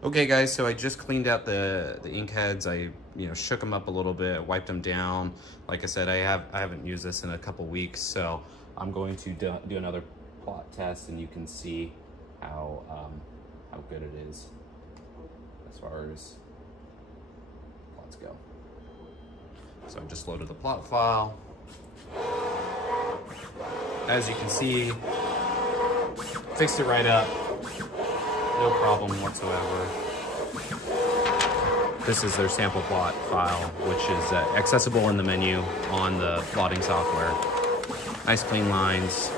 Okay guys, so I just cleaned out the ink heads. I shook them up a little bit, wiped them down. Like I said, I haven't used this in a couple weeks, so I'm going to do another plot test, and you can see how good it is as far as plots go. So I just loaded the plot file. As you can see, fixed it right up. No problem whatsoever. This is their sample plot file, which is accessible in the menu on the plotting software. Nice clean lines.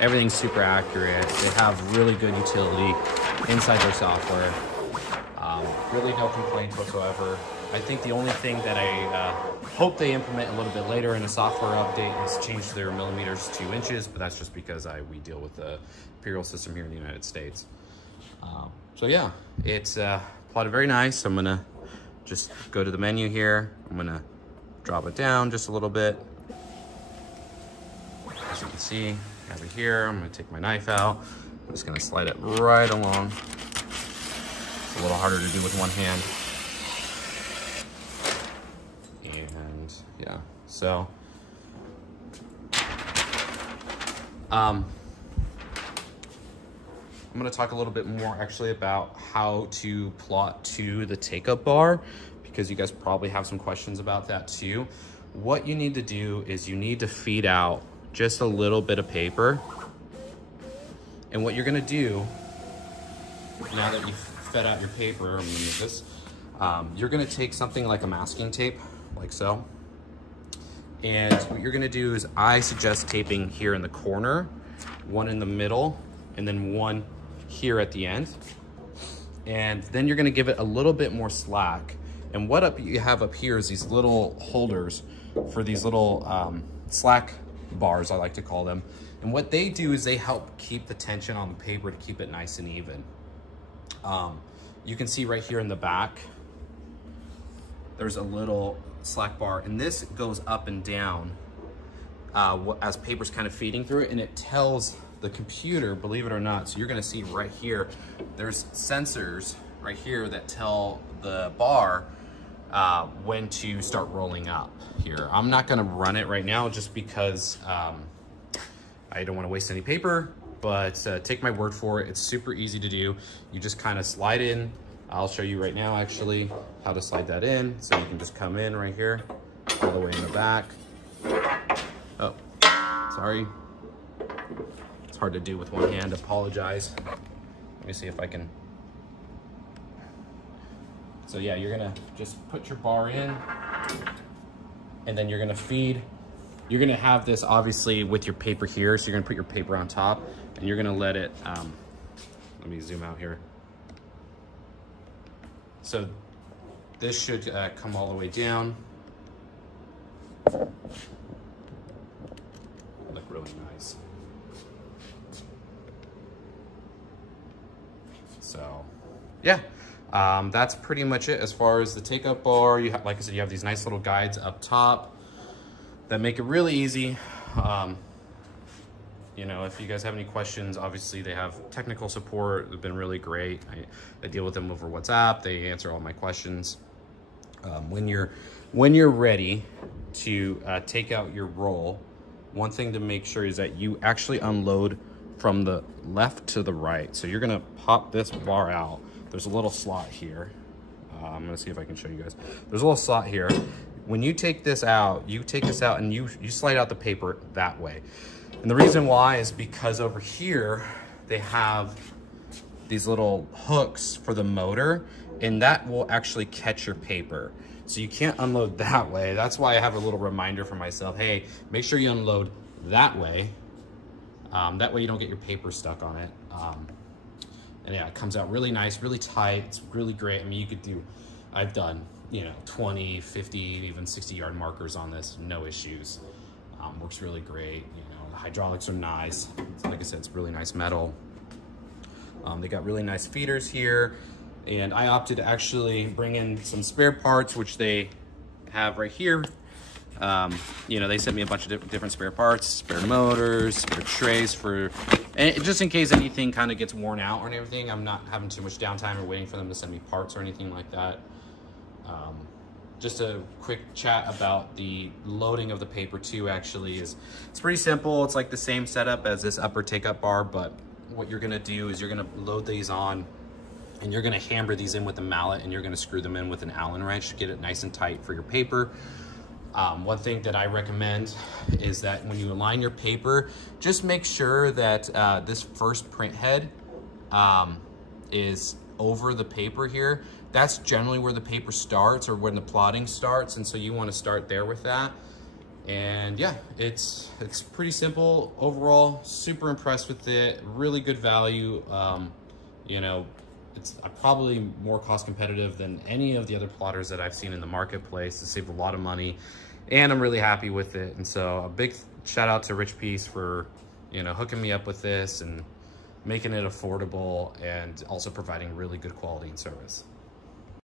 Everything's super accurate. They have really good utility inside their software. Really no complaints whatsoever. I think the only thing that I hope they implement a little bit later in a software update is change their millimeters to inches, but that's just because we deal with the imperial system here in the United States. So yeah, it's plotted very nice. I'm gonna just go to the menu here. I'm gonna drop it down just a little bit. As you can see over here, I'm gonna take my knife out. I'm just gonna slide it right along. It's a little harder to do with one hand. And yeah, so I'm going to talk a little bit more actually about how to plot to the take-up bar, because you guys probably have some questions about that too. What you need to do is you need to feed out just a little bit of paper. And what you're going to do, now that you've fed out your paper, I'm going to move this, you're going to take something like a masking tape, like so. And what you're going to do is, I suggest taping here in the corner, one in the middle, and then one here at the end. And then you're gonna give it a little bit more slack. And what you have up here is these little holders for these little slack bars, I like to call them. And what they do is they help keep the tension on the paper to keep it nice and even. You can see right here in the back, there's a little slack bar, and this goes up and down as paper's kind of feeding through it, and it tells the computer, believe it or not, so you're gonna see right here, there's sensors right here that tell the bar when to start rolling up here. I'm not gonna run it right now just because I don't wanna waste any paper, but take my word for it, it's super easy to do. You just kind of slide in. I'll show you right now actually how to slide that in. So you can just come in right here, all the way in the back. Oh, sorry. It's hard to do with one hand, apologize. Let me see if I can. So yeah, you're gonna just put your bar in, and then you're gonna feed. You're gonna have this obviously with your paper here, so you're gonna put your paper on top, and you're gonna let it, let me zoom out here. So this should come all the way down. Look really nice. So yeah, that's pretty much it as far as the take-up bar. You have, like I said, you have these nice little guides up top that make it really easy. You know, if you guys have any questions, obviously they have technical support. They've been really great. I deal with them over WhatsApp. They answer all my questions. When you're ready to take out your roll, one thing to make sure is that you actually unload from the left to the right. So you're gonna pop this bar out. There's a little slot here. I'm gonna see if I can show you guys. There's a little slot here. When you take this out, you take this out and you slide out the paper that way. And the reason why is because over here, they have these little hooks for the motor, and that will actually catch your paper. So you can't unload that way. That's why I have a little reminder for myself. Hey, make sure you unload that way. That way you don't get your paper stuck on it. And yeah, it comes out really nice, really tight. It's really great. I mean, you could do, I've done, 20, 50, even 60-yard markers on this, no issues. Works really great. The hydraulics are nice. Like I said, it's really nice metal. They got really nice feeders here. And I opted to actually bring in some spare parts, which they have right here. You know, they sent me a bunch of different spare parts, spare motors, spare trays and just in case anything kind of gets worn out or anything, I'm not having too much downtime or waiting for them to send me parts or anything like that. Just a quick chat about the loading of the paper too, actually, it's pretty simple. It's like the same setup as this upper take-up bar, but what you're gonna do is you're gonna load these on and you're gonna hammer these in with a mallet, and you're gonna screw them in with an Allen wrench to get it nice and tight for your paper. One thing that I recommend is that when you align your paper, just make sure that this first print head is over the paper here. That's generally where the paper starts, or when the plotting starts, and so you want to start there with that. And yeah, it's pretty simple overall. Super impressed with it. Really good value. You know, it's probably more cost competitive than any of the other plotters that I've seen in the marketplace. It saved a lot of money, and I'm really happy with it. And so a big shout out to Richpeace for, you know, hooking me up with this and making it affordable, and also providing really good quality and service.